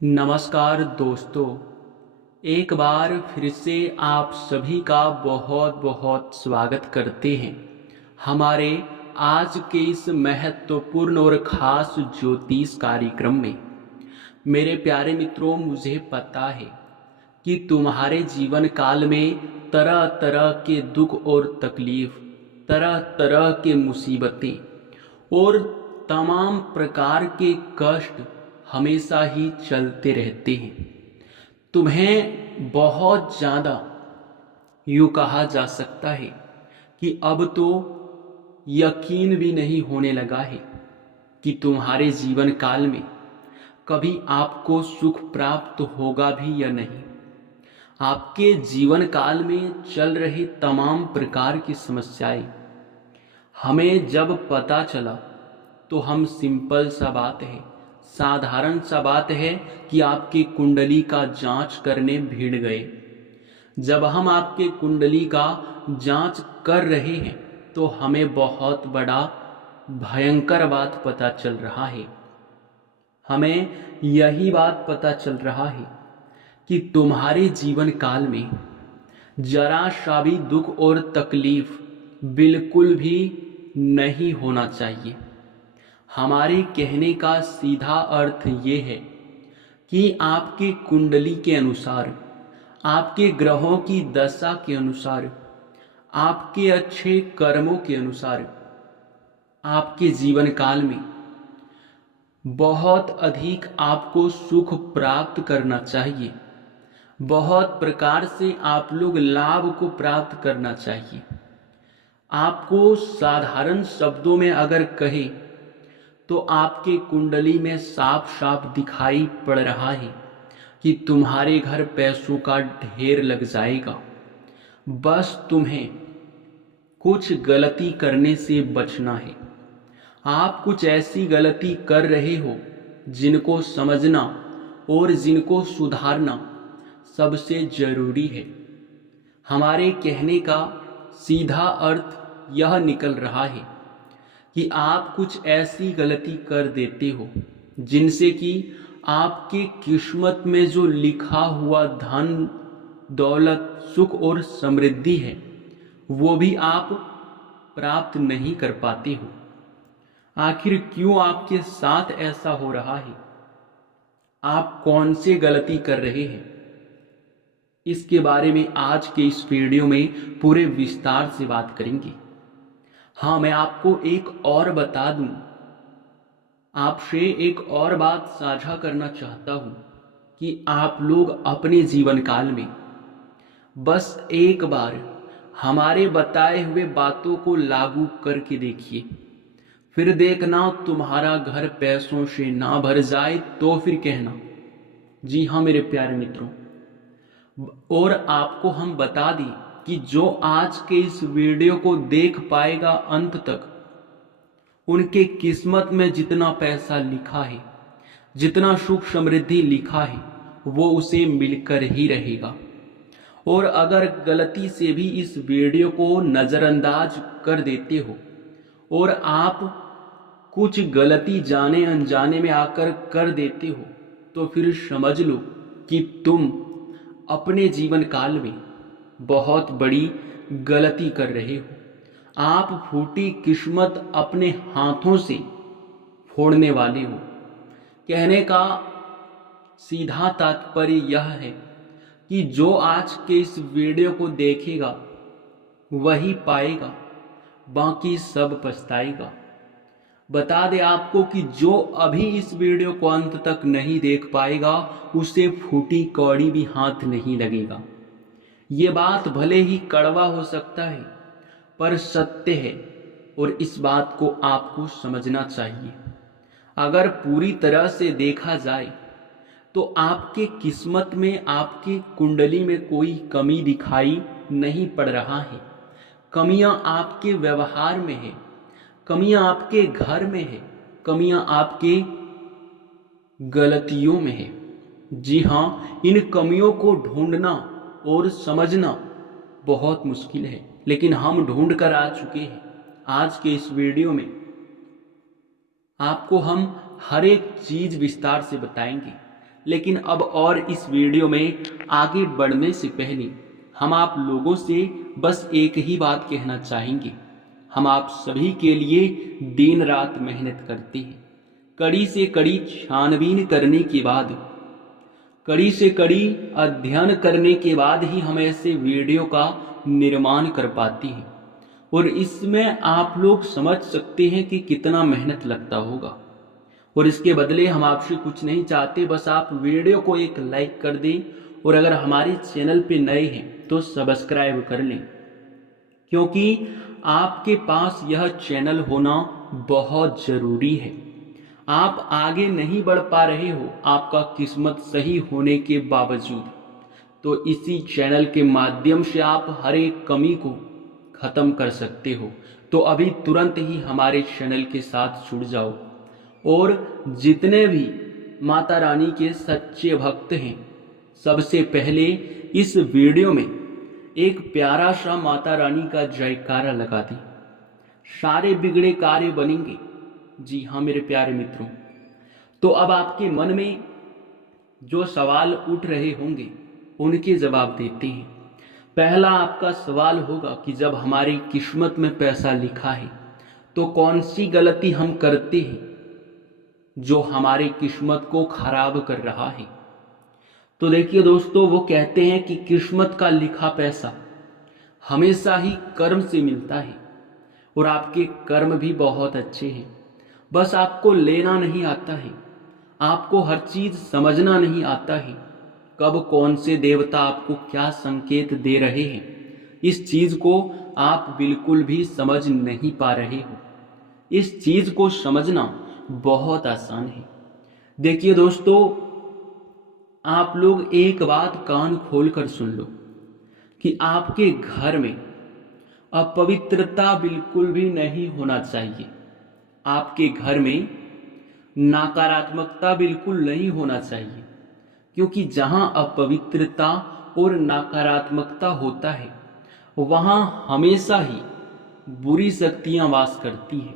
नमस्कार दोस्तों। एक बार फिर से आप सभी का बहुत बहुत स्वागत करते हैं हमारे आज के इस महत्वपूर्ण और ख़ास ज्योतिष कार्यक्रम में। मेरे प्यारे मित्रों, मुझे पता है कि तुम्हारे जीवन काल में तरह तरह के दुख और तकलीफ, तरह तरह के मुसीबतें और तमाम प्रकार के कष्ट हमेशा ही चलते रहते हैं। तुम्हें बहुत ज़्यादा यूँ कहा जा सकता है कि अब तो यकीन भी नहीं होने लगा है कि तुम्हारे जीवन काल में कभी आपको सुख प्राप्त होगा भी या नहीं। आपके जीवन काल में चल रही तमाम प्रकार की समस्याएं हमें जब पता चला तो हम सिंपल सा बात है, साधारण सा बात है कि आपकी कुंडली का जांच करने भिड़ गए। जब हम आपके कुंडली का जांच कर रहे हैं तो हमें बहुत बड़ा भयंकर बात पता चल रहा है। हमें यही बात पता चल रहा है कि तुम्हारे जीवन काल में जरा सा भी दुख और तकलीफ बिल्कुल भी नहीं होना चाहिए। हमारे कहने का सीधा अर्थ ये है कि आपके कुंडली के अनुसार, आपके ग्रहों की दशा के अनुसार, आपके अच्छे कर्मों के अनुसार आपके जीवन काल में बहुत अधिक आपको सुख प्राप्त करना चाहिए। बहुत प्रकार से आप लोग लाभ को प्राप्त करना चाहिए। आपको साधारण शब्दों में अगर कहें तो आपके कुंडली में साफ साफ दिखाई पड़ रहा है कि तुम्हारे घर पैसों का ढेर लग जाएगा। बस तुम्हें कुछ गलती करने से बचना है। आप कुछ ऐसी गलती कर रहे हो जिनको समझना और जिनको सुधारना सबसे जरूरी है। हमारे कहने का सीधा अर्थ यह निकल रहा है कि आप कुछ ऐसी गलती कर देते हो जिनसे कि आपके किस्मत में जो लिखा हुआ धन, दौलत, सुख और समृद्धि है वो भी आप प्राप्त नहीं कर पाते हो। आखिर क्यों आपके साथ ऐसा हो रहा है? आप कौन सी गलती कर रहे हैं? इसके बारे में आज के इस वीडियो में पूरे विस्तार से बात करेंगे। हाँ, मैं आपको एक और बता दूं, आपसे एक और बात साझा करना चाहता हूं कि आप लोग अपने जीवन काल में बस एक बार हमारे बताए हुए बातों को लागू करके देखिए। फिर देखना तुम्हारा घर पैसों से ना भर जाए तो फिर कहना। जी हाँ मेरे प्यारे मित्रों, और आपको हम बता दें कि जो आज के इस वीडियो को देख पाएगा अंत तक, उनके किस्मत में जितना पैसा लिखा है, जितना सुख समृद्धि लिखा है, वो उसे मिलकर ही रहेगा। और अगर गलती से भी इस वीडियो को नज़रअंदाज कर देते हो और आप कुछ गलती जाने अनजाने में आकर कर देते हो तो फिर समझ लो कि तुम अपने जीवन काल में बहुत बड़ी गलती कर रहे हो। आप फूटी किस्मत अपने हाथों से फोड़ने वाले हो। कहने का सीधा तात्पर्य यह है कि जो आज के इस वीडियो को देखेगा वही पाएगा, बाकी सब पछताएगा। बता दे आपको कि जो अभी इस वीडियो को अंत तक नहीं देख पाएगा उसे फूटी कौड़ी भी हाथ नहीं लगेगा। ये बात भले ही कड़वा हो सकता है पर सत्य है और इस बात को आपको समझना चाहिए। अगर पूरी तरह से देखा जाए तो आपके किस्मत में, आपकी कुंडली में कोई कमी दिखाई नहीं पड़ रहा है। कमियां आपके व्यवहार में है, कमियां आपके घर में है, कमियां आपके गलतियों में है। जी हाँ, इन कमियों को ढूंढना और समझना बहुत मुश्किल है, लेकिन हम ढूंढ कर आ चुके हैं। आज के इस वीडियो में आपको हम हर एक चीज विस्तार से बताएंगे लेकिन अब और इस वीडियो में आगे बढ़ने से पहले हम आप लोगों से बस एक ही बात कहना चाहेंगे। हम आप सभी के लिए दिन रात मेहनत करते हैं, कड़ी से कड़ी छानबीन करने के बाद, कड़ी से कड़ी अध्ययन करने के बाद ही हम ऐसे वीडियो का निर्माण कर पाते हैं। और इसमें आप लोग समझ सकते हैं कि कितना मेहनत लगता होगा। और इसके बदले हम आपसे कुछ नहीं चाहते, बस आप वीडियो को एक लाइक कर दें और अगर हमारे चैनल पे नए हैं तो सब्सक्राइब कर लें, क्योंकि आपके पास यह चैनल होना बहुत ज़रूरी है। आप आगे नहीं बढ़ पा रहे हो आपका किस्मत सही होने के बावजूद, तो इसी चैनल के माध्यम से आप हर एक कमी को ख़त्म कर सकते हो। तो अभी तुरंत ही हमारे चैनल के साथ जुड़ जाओ और जितने भी माता रानी के सच्चे भक्त हैं, सबसे पहले इस वीडियो में एक प्यारा सा माता रानी का जयकारा लगा दें। सारे बिगड़े कार्य बनेंगे। जी हाँ मेरे प्यारे मित्रों, तो अब आपके मन में जो सवाल उठ रहे होंगे उनके जवाब देते हैं। पहला आपका सवाल होगा कि जब हमारी किस्मत में पैसा लिखा है तो कौन सी गलती हम करते हैं जो हमारी किस्मत को खराब कर रहा है। तो देखिए दोस्तों, वो कहते हैं कि किस्मत का लिखा पैसा हमेशा ही कर्म से मिलता है और आपके कर्म भी बहुत अच्छे हैं, बस आपको लेना नहीं आता है, आपको हर चीज़ समझना नहीं आता है। कब कौन से देवता आपको क्या संकेत दे रहे हैं, इस चीज़ को आप बिल्कुल भी समझ नहीं पा रहे हो। इस चीज़ को समझना बहुत आसान है। देखिए दोस्तों, आप लोग एक बात कान खोल कर सुन लो कि आपके घर में अपवित्रता बिल्कुल भी नहीं होना चाहिए। आपके घर में नकारात्मकता बिल्कुल नहीं होना चाहिए, क्योंकि जहाँ अपवित्रता और नकारात्मकता होता है वहाँ हमेशा ही बुरी शक्तियाँ वास करती हैं।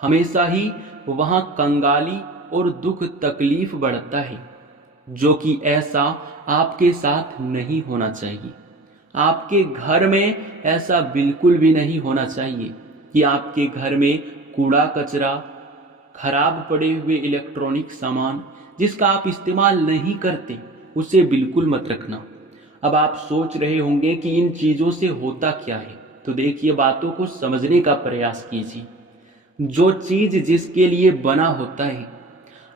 हमेशा ही वहाँ कंगाली और दुख तकलीफ बढ़ता है, जो कि ऐसा आपके साथ नहीं होना चाहिए। आपके घर में ऐसा बिल्कुल भी नहीं होना चाहिए कि आपके घर में कूड़ा कचरा, खराब पड़े हुए इलेक्ट्रॉनिक सामान जिसका आप इस्तेमाल नहीं करते, उसे बिल्कुल मत रखना। अब आप सोच रहे होंगे कि इन चीज़ों से होता क्या है, तो देखिए बातों को समझने का प्रयास कीजिए। जो चीज़ जिसके लिए बना होता है,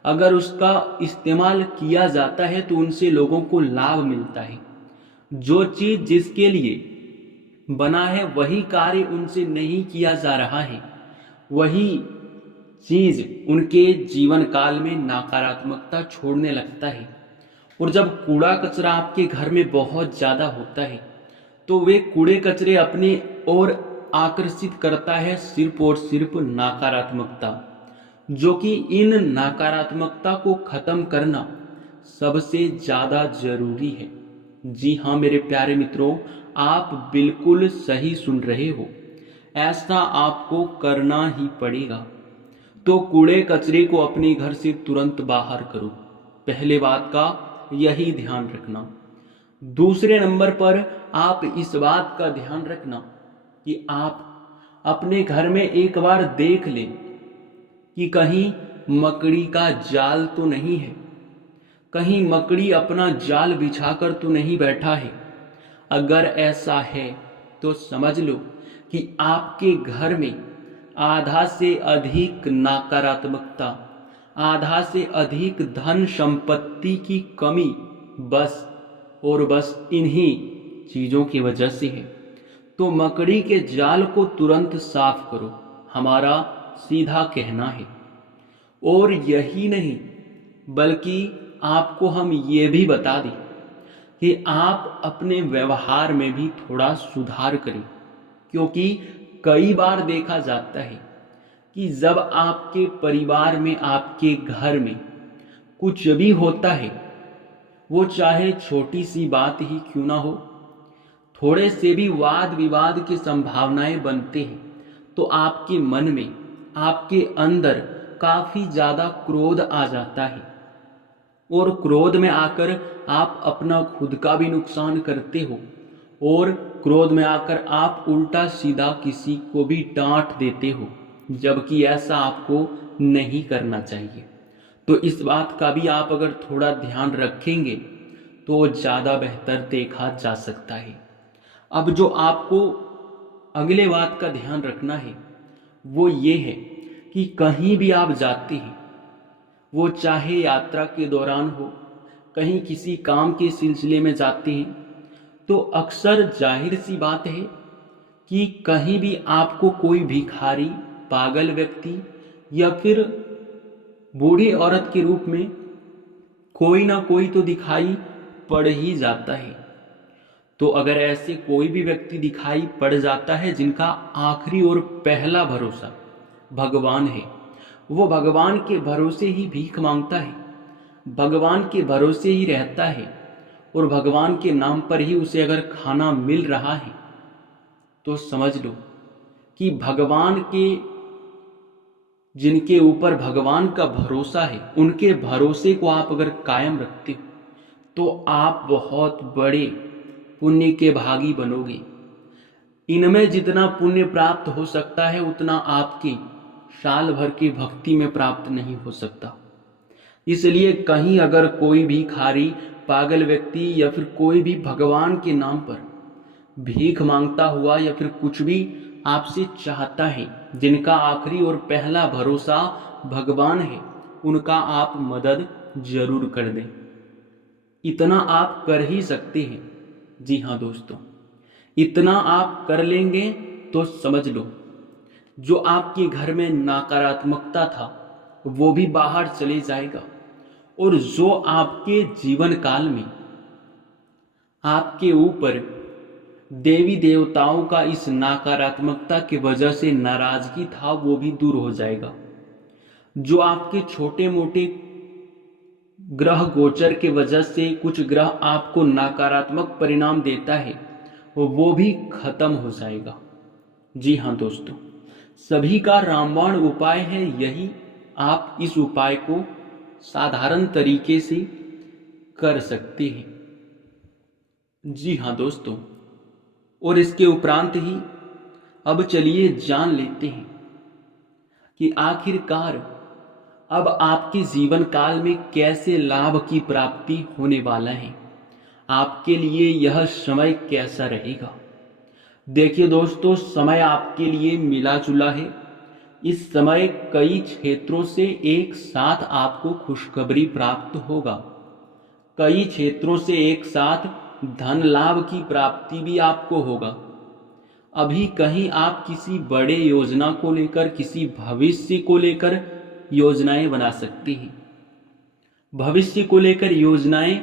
अगर उसका इस्तेमाल किया जाता है तो उनसे लोगों को लाभ मिलता है। जो चीज़ जिसके लिए बना है वही कार्य उनसे नहीं किया जा रहा है, वही चीज़ उनके जीवन काल में नकारात्मकता छोड़ने लगता है। और जब कूड़ा कचरा आपके घर में बहुत ज़्यादा होता है तो वे कूड़े कचरे अपने ओर आकर्षित करता है सिर्फ और सिर्फ नकारात्मकता, जो कि इन नकारात्मकता को ख़त्म करना सबसे ज़्यादा ज़रूरी है। जी हाँ मेरे प्यारे मित्रों, आप बिल्कुल सही सुन रहे हो, ऐसा आपको करना ही पड़ेगा। तो कूड़े कचरे को अपने घर से तुरंत बाहर करो, पहले बात का यही ध्यान रखना। दूसरे नंबर पर आप इस बात का ध्यान रखना कि आप अपने घर में एक बार देख लें कि कहीं मकड़ी का जाल तो नहीं है, कहीं मकड़ी अपना जाल बिछाकर तो नहीं बैठा है। अगर ऐसा है तो समझ लो कि आपके घर में आधा से अधिक नकारात्मकता, आधा से अधिक धन संपत्ति की कमी बस और बस इन्हीं चीज़ों की वजह से है। तो मकड़ी के जाल को तुरंत साफ करो, हमारा सीधा कहना है। और यही नहीं, बल्कि आपको हम ये भी बता दें कि आप अपने व्यवहार में भी थोड़ा सुधार करें, क्योंकि कई बार देखा जाता है कि जब आपके परिवार में, आपके घर में कुछ भी होता है, वो चाहे छोटी सी बात ही क्यों ना हो, थोड़े से भी वाद विवाद की संभावनाएं बनते हैं, तो आपके मन में, आपके अंदर काफ़ी ज़्यादा क्रोध आ जाता है। और क्रोध में आकर आप अपना खुद का भी नुकसान करते हो, और क्रोध में आकर आप उल्टा सीधा किसी को भी डांट देते हो, जबकि ऐसा आपको नहीं करना चाहिए। तो इस बात का भी आप अगर थोड़ा ध्यान रखेंगे तो ज़्यादा बेहतर देखा जा सकता है। अब जो आपको अगले बात का ध्यान रखना है वो ये है कि कहीं भी आप जाते हैं, वो चाहे यात्रा के दौरान हो, कहीं किसी काम के सिलसिले में जाते हैं, तो अक्सर जाहिर सी बात है कि कहीं भी आपको कोई भिखारी, पागल व्यक्ति या फिर बूढ़ी औरत के रूप में कोई ना कोई तो दिखाई पड़ ही जाता है। तो अगर ऐसे कोई भी व्यक्ति दिखाई पड़ जाता है जिनका आखिरी और पहला भरोसा भगवान है, वो भगवान के भरोसे ही भीख मांगता है, भगवान के भरोसे ही रहता है, और भगवान के नाम पर ही उसे अगर खाना मिल रहा है, तो समझ लो कि भगवान के, जिनके ऊपर भगवान का भरोसा है, उनके भरोसे को आप अगर कायम रखते हो तो आप बहुत बड़े पुण्य के भागी बनोगे। इनमें जितना पुण्य प्राप्त हो सकता है उतना आपकी साल भर की भक्ति में प्राप्त नहीं हो सकता। इसलिए कहीं अगर कोई भी भिखारी, पागल व्यक्ति या फिर कोई भी भगवान के नाम पर भीख मांगता हुआ या फिर कुछ भी आपसे चाहता है, जिनका आखिरी और पहला भरोसा भगवान है, उनका आप मदद जरूर कर दें। इतना आप कर ही सकते हैं। जी हाँ दोस्तों, इतना आप कर लेंगे तो समझ लो जो आपके घर में नकारात्मकता था वो भी बाहर चले जाएगा, और जो आपके जीवन काल में आपके ऊपर देवी देवताओं का इस नकारात्मकता की वजह से नाराजगी था वो भी दूर हो जाएगा। जो आपके छोटे मोटे ग्रह गोचर के वजह से कुछ ग्रह आपको नकारात्मक परिणाम देता है वो भी खत्म हो जाएगा। जी हाँ दोस्तों, सभी का रामबाण उपाय है यही। आप इस उपाय को साधारण तरीके से कर सकते हैं। जी हाँ दोस्तों, और इसके उपरांत ही अब चलिए जान लेते हैं कि आखिरकार अब आपके जीवन काल में कैसे लाभ की प्राप्ति होने वाला है, आपके लिए यह समय कैसा रहेगा। देखिए दोस्तों, समय आपके लिए मिला जुला है। इस समय कई क्षेत्रों से एक साथ आपको खुशखबरी प्राप्त होगा, कई क्षेत्रों से एक साथ धन लाभ की प्राप्ति भी आपको होगा। अभी कहीं आप किसी बड़े योजना को लेकर, किसी भविष्य को लेकर योजनाएं बना सकते हैं। भविष्य को लेकर योजनाएं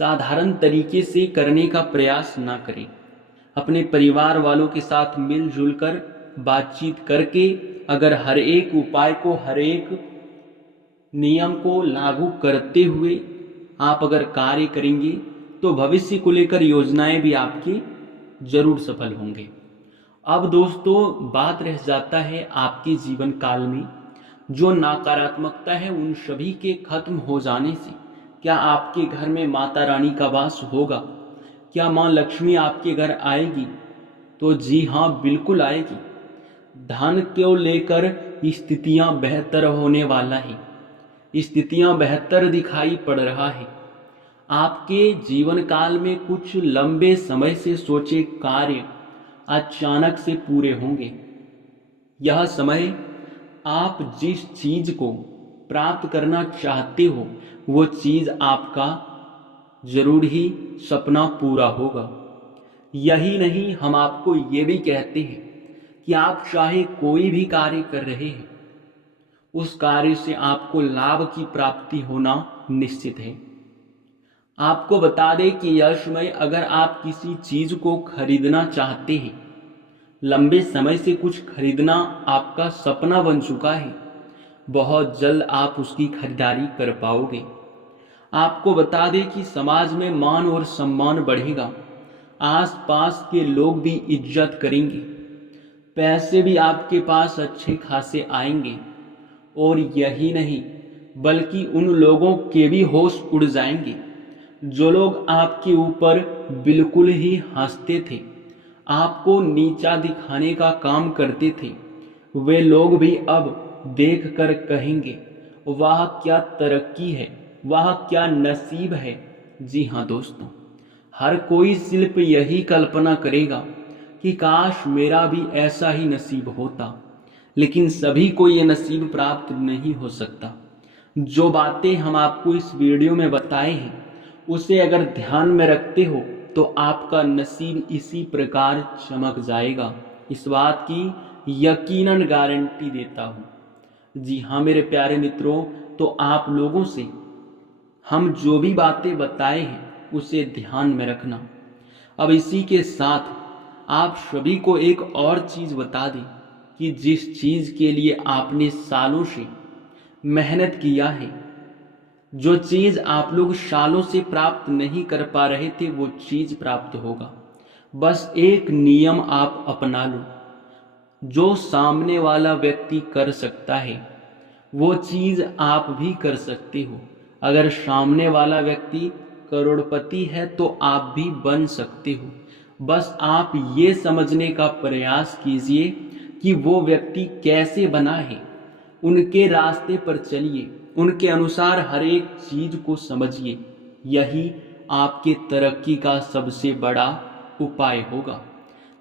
साधारण तरीके से करने का प्रयास ना करें। अपने परिवार वालों के साथ मिलजुल कर बातचीत करके अगर हर एक उपाय को, हर एक नियम को लागू करते हुए आप अगर कार्य करेंगे तो भविष्य को लेकर योजनाएं भी आपकी जरूर सफल होंगे। अब दोस्तों, बात रह जाता है आपके जीवन काल में जो नकारात्मकता है उन सभी के खत्म हो जाने से क्या आपके घर में माता रानी का वास होगा? क्या माँ लक्ष्मी आपके घर आएगी? तो जी हाँ, बिल्कुल आएगी। धन को लेकर स्थितियां बेहतर होने वाला है, स्थितियां बेहतर दिखाई पड़ रहा है। आपके जीवन काल में कुछ लंबे समय से सोचे कार्य अचानक से पूरे होंगे। यह समय आप जिस चीज को प्राप्त करना चाहते हो वो चीज आपका जरूर ही सपना पूरा होगा। यही नहीं, हम आपको ये भी कहते हैं कि आप चाहे कोई भी कार्य कर रहे हैं, उस कार्य से आपको लाभ की प्राप्ति होना निश्चित है। आपको बता दें कि यह समय अगर आप किसी चीज को खरीदना चाहते हैं, लंबे समय से कुछ खरीदना आपका सपना बन चुका है, बहुत जल्द आप उसकी खरीदारी कर पाओगे। आपको बता दें कि समाज में मान और सम्मान बढ़ेगा, आसपास के लोग भी इज्जत करेंगे, पैसे भी आपके पास अच्छे खासे आएंगे। और यही नहीं, बल्कि उन लोगों के भी होश उड़ जाएंगे जो लोग आपके ऊपर बिल्कुल ही हंसते थे, आपको नीचा दिखाने का काम करते थे। वे लोग भी अब देख कर कहेंगे, वाह क्या तरक्की है, वाह क्या नसीब है। जी हाँ दोस्तों, हर कोई शिल्प यही कल्पना करेगा कि काश मेरा भी ऐसा ही नसीब होता, लेकिन सभी को ये नसीब प्राप्त नहीं हो सकता। जो बातें हम आपको इस वीडियो में बताए हैं, उसे अगर ध्यान में रखते हो तो आपका नसीब इसी प्रकार चमक जाएगा। इस बात की यकीनन गारंटी देता हूँ। जी हाँ मेरे प्यारे मित्रों, तो आप लोगों से हम जो भी बातें बताए हैं उसे ध्यान में रखना। अब इसी के साथ आप सभी को एक और चीज़ बता दें कि जिस चीज़ के लिए आपने सालों से मेहनत किया है, जो चीज़ आप लोग सालों से प्राप्त नहीं कर पा रहे थे, वो चीज़ प्राप्त होगा। बस एक नियम आप अपना लो, जो सामने वाला व्यक्ति कर सकता है वो चीज़ आप भी कर सकते हो। अगर सामने वाला व्यक्ति करोड़पति है तो आप भी बन सकते हो। बस आप ये समझने का प्रयास कीजिए कि वो व्यक्ति कैसे बना है, उनके रास्ते पर चलिए, उनके अनुसार हर एक चीज को समझिए। यही आपके तरक्की का सबसे बड़ा उपाय होगा।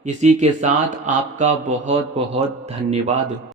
इसी के साथ आपका बहुत बहुत धन्यवाद।